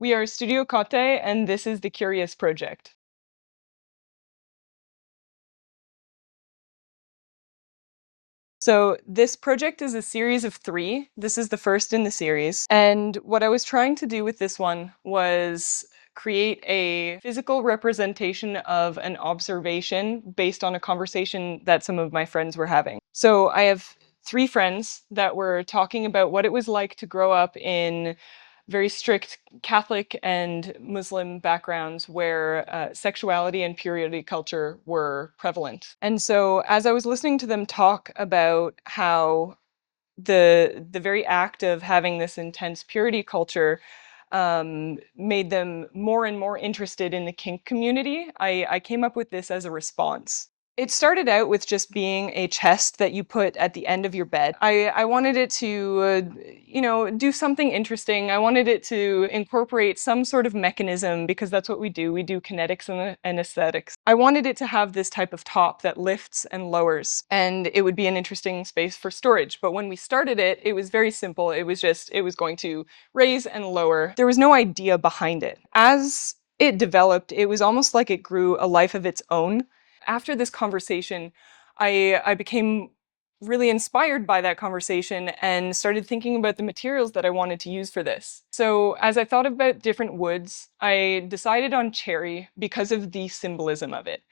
We are Studio Kotte, and this is the Curious Project. So this project is a series of three. This is the first in the series. And what I was trying to do with this one was create a physical representation of an observation based on a conversation that some of my friends were having. So I have three friends that were talking about what it was like to grow up in very strict Catholic and Muslim backgrounds where sexuality and purity culture were prevalent. And so as I was listening to them talk about how the very act of having this intense purity culture made them more and more interested in the kink community, I came up with this as a response. It started out with just being a chest that you put at the end of your bed. I wanted it to, do something interesting. I wanted it to incorporate some sort of mechanism because that's what we do. We do kinetics and aesthetics. I wanted it to have this type of top that lifts and lowers, and it would be an interesting space for storage. But when we started it, it was very simple. It was going to raise and lower. There was no idea behind it. As it developed, it was almost like it grew a life of its own. After this conversation, I became really inspired by that conversation and started thinking about the materials that I wanted to use for this. So as I thought about different woods, I decided on cherry because of the symbolism of it.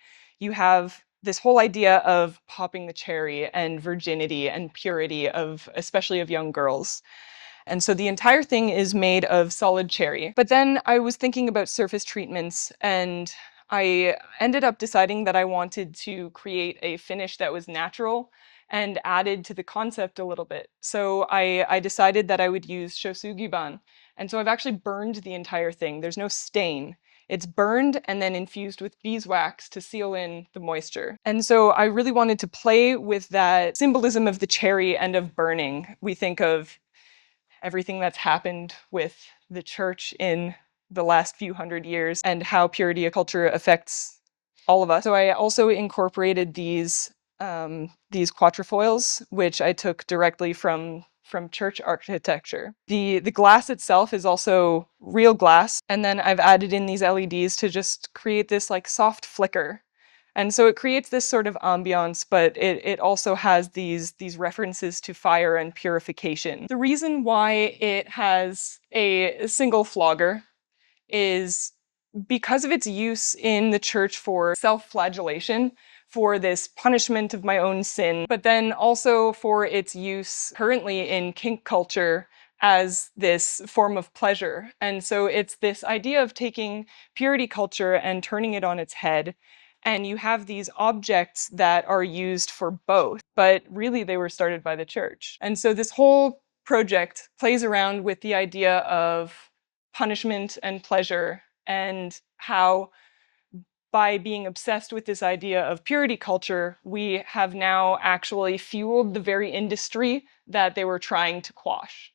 You have this whole idea of popping the cherry and virginity and purity of, especially of young girls. And so the entire thing is made of solid cherry. But then I was thinking about surface treatments, and I ended up deciding that I wanted to create a finish that was natural and added to the concept a little bit. So I decided that I would use shosugiban. And so I've actually burned the entire thing. There's no stain. It's burned and then infused with beeswax to seal in the moisture. And so I really wanted to play with that symbolism of the cherry and of burning. We think of everything that's happened with the church in the last few hundred years and how purity culture affects all of us. So I also incorporated these quatrefoils, which I took directly from church architecture. The glass itself is also real glass, and then I've added in these LEDs to just create this like soft flicker. And so it creates this sort of ambiance, but it also has these references to fire and purification. The reason why it has a single flogger is because of its use in the church for self-flagellation, for this punishment of my own sin, but then also for its use currently in kink culture as this form of pleasure. And so it's this idea of taking purity culture and turning it on its head. And you have these objects that are used for both, but really they were started by the church. And so this whole project plays around with the idea of punishment and pleasure, and how by being obsessed with this idea of purity culture, we have now actually fueled the very industry that they were trying to quash.